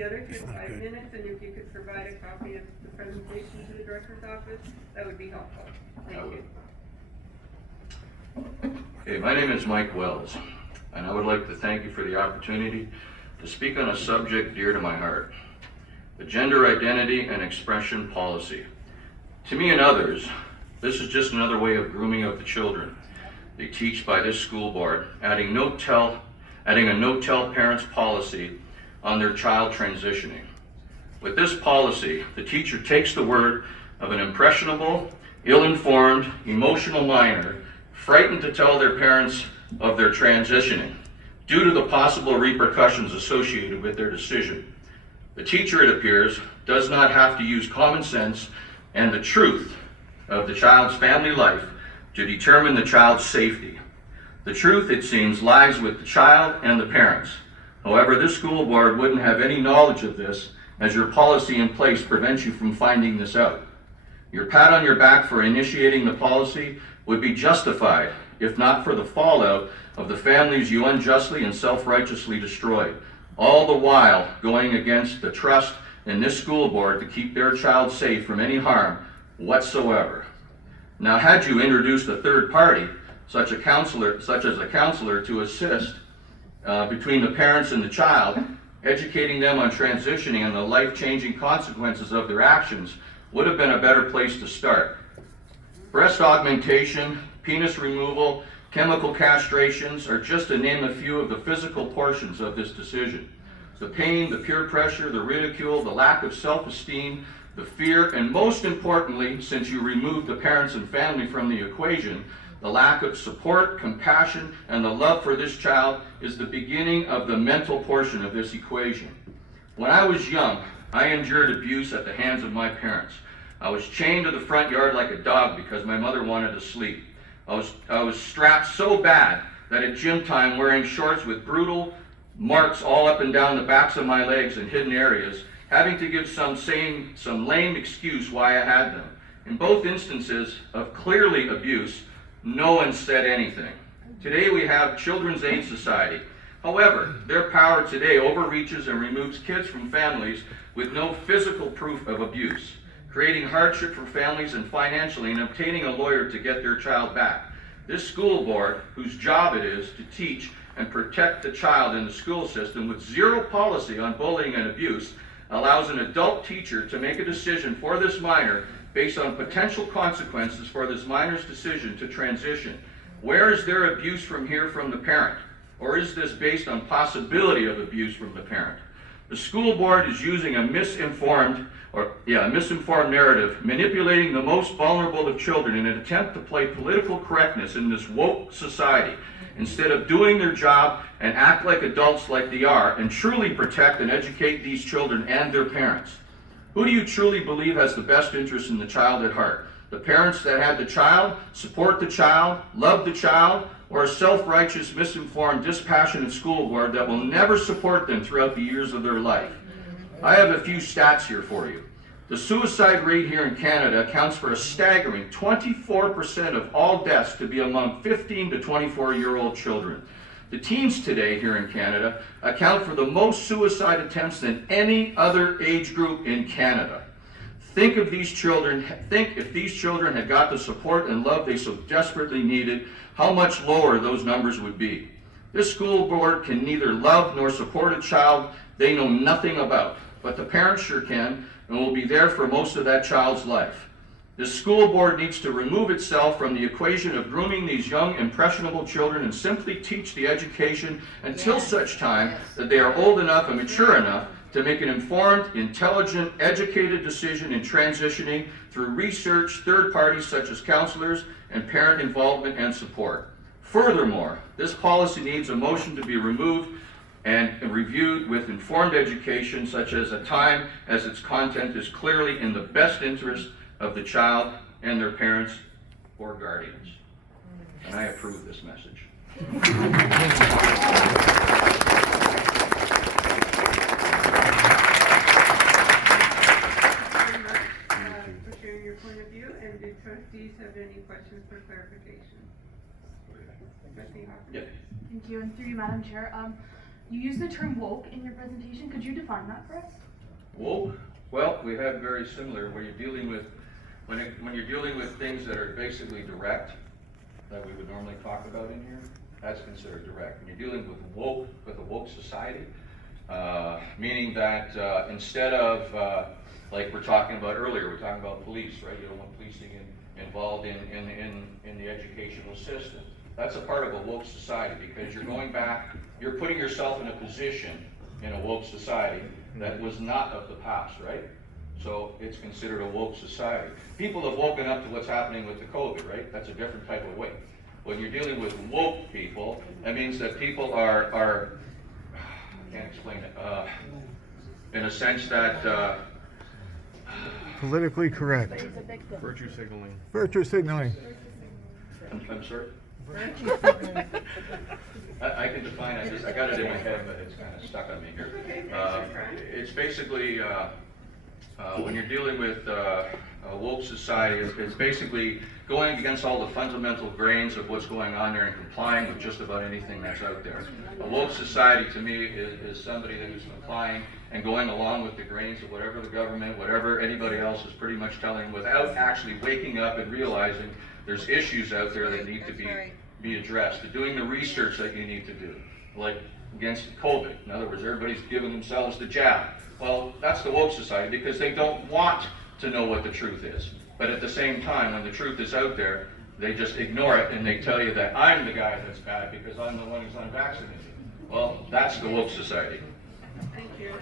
the other 5 minutes, and if you could provide a copy of the presentation to the director's office, that would be helpful. Thank you. Okay, my name is Mike Wells, and I would like to thank you for the opportunity to speak on a subject dear to my heart, the gender identity and expression policy. To me and others, this is just another way of grooming of the children they teach by this school board, adding a no-tell parents policy on their child transitioning. With this policy, the teacher takes the word of an impressionable, ill-informed, emotional minor, frightened to tell their parents of their transitioning due to the possible repercussions associated with their decision. The teacher, it appears, does not have to use common sense and the truth of the child's family life to determine the child's safety. The truth, it seems, lies with the child and the parents. However, this school board wouldn't have any knowledge of this, as your policy in place prevents you from finding this out. Your pat on your back for initiating the policy would be justified if not for the fallout of the families you unjustly and self-righteously destroyed, all the while going against the trust in this school board to keep their child safe from any harm whatsoever. Now, had you introduced a third party, such as a counselor to assist between the parents and the child, educating them on transitioning and the life-changing consequences of their actions, would have been a better place to start. Breast augmentation, penis removal, chemical castrations are just to name a few of the physical portions of this decision. The pain, the peer pressure, the ridicule, the lack of self-esteem, the fear, and most importantly, since you removed the parents and family from the equation, the lack of support, compassion, and the love for this child is the beginning of the mental portion of this equation. When I was young, I endured abuse at the hands of my parents. I was chained to the front yard like a dog because my mother wanted to sleep. I was strapped so bad that at gym time, wearing shorts with brutal marks all up and down the backs of my legs and hidden areas, having to give some lame excuse why I had them. In both instances of clearly abuse, no one said anything. Today we have Children's Aid Society. However, their power today overreaches and removes kids from families with no physical proof of abuse, creating hardship for families and financially and obtaining a lawyer to get their child back. This school board, whose job it is to teach and protect the child in the school system with zero policy on bullying and abuse, allows an adult teacher to make a decision for this minor based on potential consequences for this minor's decision to transition. Where is there abuse from the parent? Or is this based on possibility of abuse from the parent? The school board is using a misinformed narrative, manipulating the most vulnerable of children in an attempt to play political correctness in this woke society, instead of doing their job and act like adults like they are and truly protect and educate these children and their parents. Who do you truly believe has the best interest in the child at heart? The parents that had the child, support the child, love the child, or a self-righteous, misinformed, dispassionate school board that will never support them throughout the years of their life? I have a few stats here for you. The suicide rate here in Canada accounts for a staggering 24% of all deaths to be among 15 to 24-year-old children. The teens today here in Canada account for the most suicide attempts than any other age group in Canada. Think if these children had got the support and love they so desperately needed, how much lower those numbers would be. This school board can neither love nor support a child they know nothing about, but the parents sure can and will be there for most of that child's life. The school board needs to remove itself from the equation of grooming these young, impressionable children and simply teach the education until such time that they are old enough and mature enough to make an informed, intelligent, educated decision in transitioning through research, third parties such as counselors, and parent involvement and support. Furthermore, this policy needs a motion to be removed and reviewed with informed education, such as a time as its content is clearly in the best interest of the child and their parents or guardians. And I approve this message. For sharing your point of view, and do trustees have any questions for clarification? Trustee Hawkins? Yeah. Thank you, and through you, Madam Chair. You use the term woke in your presentation. Could you define that for us? Woke? Well, we have very similar, where you're dealing with, when you're dealing with things that are basically direct, that we would normally talk about in here, that's considered direct. When you're dealing with a woke society, meaning that instead of, like we're talking about earlier, we're talking about police, right? You don't want policing involved in the educational system. That's a part of a woke society, because you're going back, you're putting yourself in a position in a woke society that was not of the past, right? So it's considered a woke society. People have woken up to what's happening with the COVID, right? That's a different type of wake. When you're dealing with woke people, that means that people are I can't explain it, in a sense that, Politically correct. Virtue signaling. Virtue signaling. I'm sorry? I can define it, I got it in my head, but it's kind of stuck on me here. It's basically, when you're dealing with a woke society, it's basically going against all the fundamental grains of what's going on there and complying with just about anything that's out there. A woke society, to me, is somebody that is complying and going along with the grains of whatever the government, whatever anybody else is pretty much telling, without actually waking up and realizing there's issues out there that need to be addressed. They're doing the research that you need to do, like against COVID. In other words, everybody's giving themselves the jab. Well, that's the woke society, because they don't want to know what the truth is. But at the same time, when the truth is out there, they just ignore it and they tell you that I'm the guy that's bad because I'm the one who's unvaccinated. Well, that's the woke society. Thank you.